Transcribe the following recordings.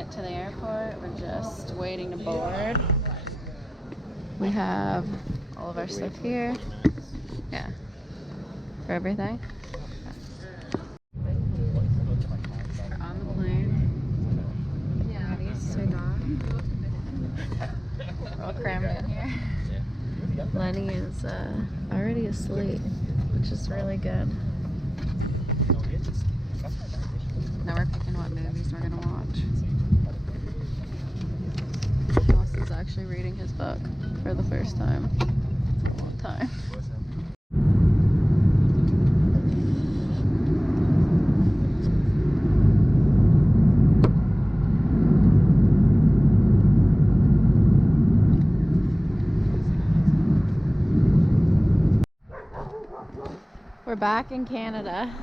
it to the airport. We're just waiting to board. We have all of our stuff here. Yeah, for everything. We're on the plane. Ready to go. We're all crammed in here. Lenny is already asleep, which is really good. Now we're picking what movies we're gonna watch. Austin's actually reading his book for the first time in a long time. We're back in Canada.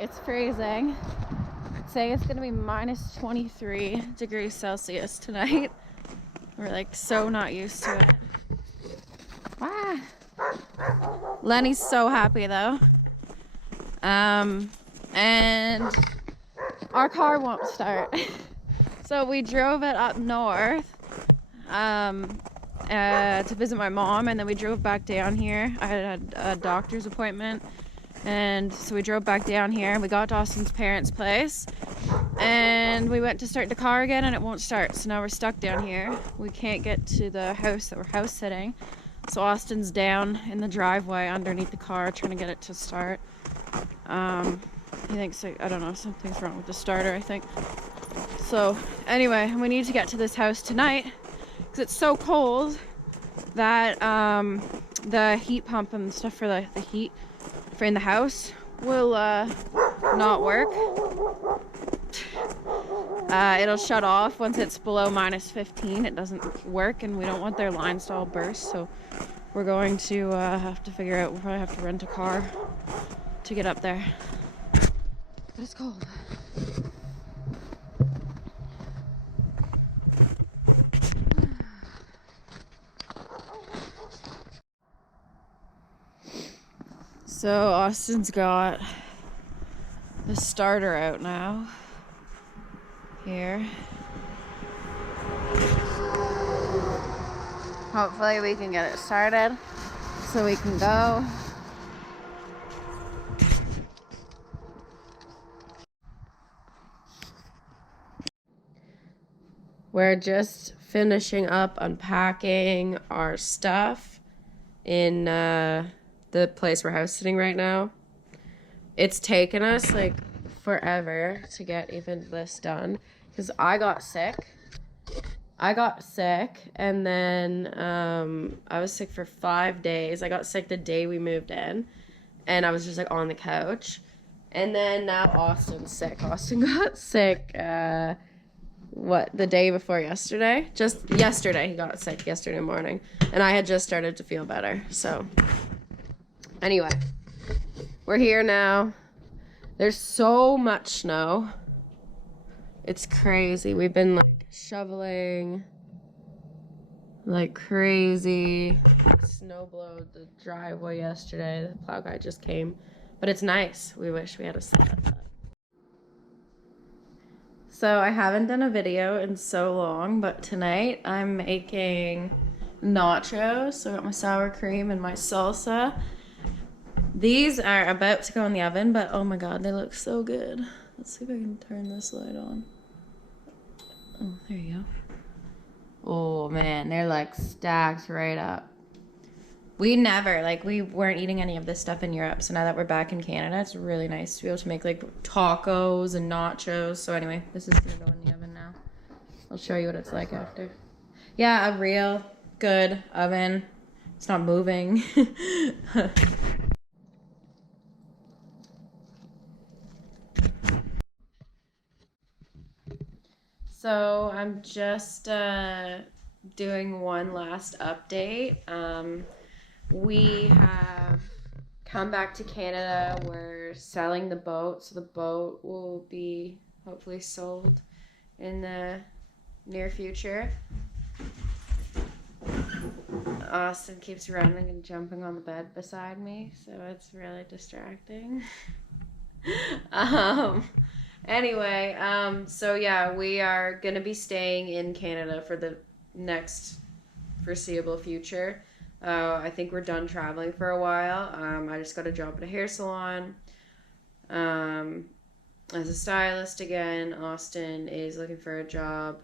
It's freezing. Say it's gonna be minus 23 degrees Celsius tonight. We're like so not used to it. Ah. Lenny's so happy though. And our car won't start. So we drove it up north to visit my mom, and then we drove back down here. I had a doctor's appointment, and so we drove back down here and we got to Austin's parents' place, and we went to start the car again and it won't start. So now we're stuck down here. We can't get to the house that we're house sitting. So Austin's down in the driveway underneath the car trying to get it to start. He thinks, I don't know, something's wrong with the starter, I think. So anyway, we need to get to this house tonight because it's so cold that the heat pump and stuff for the heat for in the house will not work. It'll shut off once it's below minus 15. It doesn't work, and we don't want their lines to all burst, so we're going to have to figure out. We'll probably have to rent a car to get up there. But it's cold. So Austin's got the starter out now. Here. Hopefully we can get it started so we can go. We're just finishing up unpacking our stuff in the place we're house sitting right now. It's taken us like forever to get even this done because I got sick and then I was sick for 5 days. I got sick the day we moved in and I was just like on the couch, and then now Austin's sick. Austin got sick the day before yesterday. Just yesterday he got sick, yesterday morning, and I had just started to feel better. So anyway, we're here now. There's so much snow. It's crazy. We've been like shoveling like crazy. Snow blowed the driveway yesterday. The plow guy just came. But it's nice. We wish we had a sled. So I haven't done a video in so long, but tonight I'm making nachos. So I got my sour cream and my salsa. These are about to go in the oven, but oh my god, they look so good. Let's see if I can turn this light on. Oh, there you go. Oh man, they're like stacked right up. We weren't eating any of this stuff in Europe, so now that we're back in Canada, it's really nice to be able to make like tacos and nachos. So anyway, this is gonna go in the oven now. I'll show you what it's like after. Yeah, a real good oven. It's not moving. So I'm just doing one last update. We have come back to Canada. We're selling the boat, so the boat will be hopefully sold in the near future. Austin keeps running and jumping on the bed beside me, so it's really distracting. Anyway, so yeah, we are gonna be staying in Canada for the next foreseeable future. I think we're done traveling for a while. I just got a job at a hair salon as a stylist again. Austin is looking for a job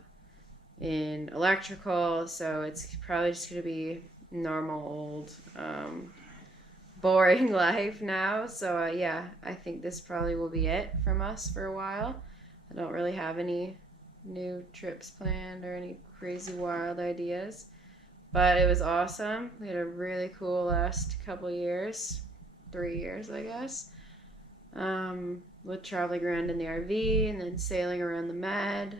in electrical, so it's probably just gonna be normal old boring life now. So yeah, I think this probably will be it from us for a while. I don't really have any new trips planned or any crazy wild ideas, but it was awesome. We had a really cool last couple years, 3 years I guess, with traveling around in the RV and then sailing around the Med.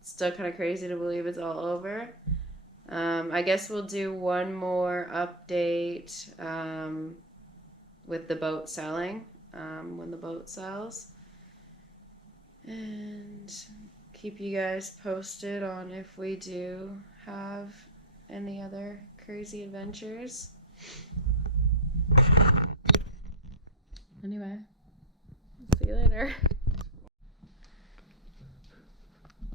Still kind of crazy to believe it's all over. I guess we'll do one more update with the boat selling, when the boat sells. And keep you guys posted on if we do have any other crazy adventures. Anyway, see you later.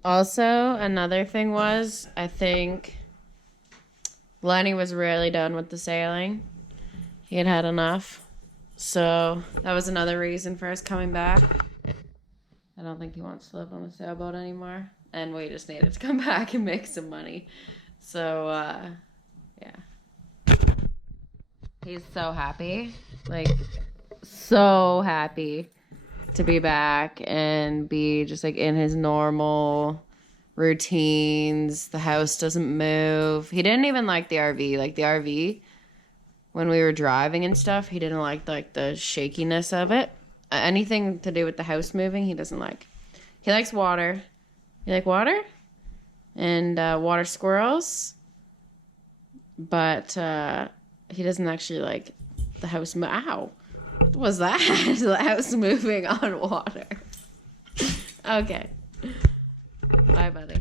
Also, another thing was, I think Lenny was really done with the sailing. He had had enough. So that was another reason for us coming back. I don't think he wants to live on a sailboat anymore. And we just needed to come back and make some money. So, yeah. He's so happy. Like, so happy to be back and be just like in his normal routines. The house doesn't move. He didn't even like the RV. Like the RV, when we were driving and stuff, he didn't like the shakiness of it. Anything to do with the house moving, he doesn't like. He likes water. You like water? And water squirrels. But he doesn't actually like the house. Ow. What was that? The house moving on water. Okay. Bye, buddy.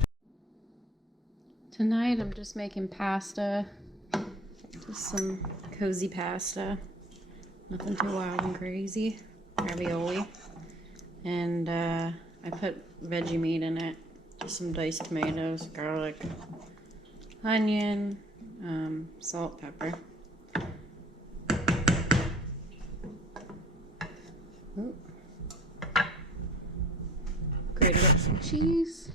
Tonight I'm just making pasta. Just some cozy pasta. Nothing too wild and crazy. Ravioli. And I put veggie meat in it. Just some diced tomatoes, garlic, onion, salt, pepper. Ooh. Grated up some cheese.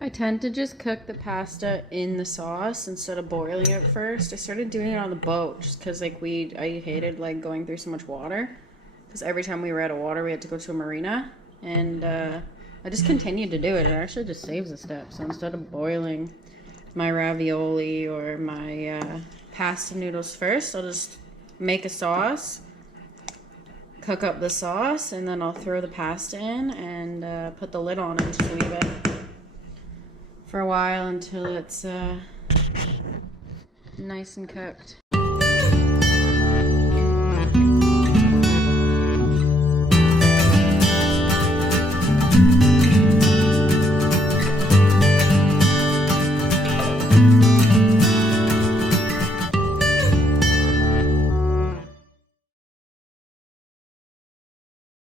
I tend to just cook the pasta in the sauce instead of boiling it first. I started doing it on the boat just because like I hated like going through so much water. Because every time we were out of water we had to go to a marina. And I just continued to do it. It actually just saves a step. So instead of boiling my ravioli or my pasta noodles first, I'll just make a sauce. Cook up the sauce, and then I'll throw the pasta in and put the lid on it and just leave it for a while until it's nice and cooked.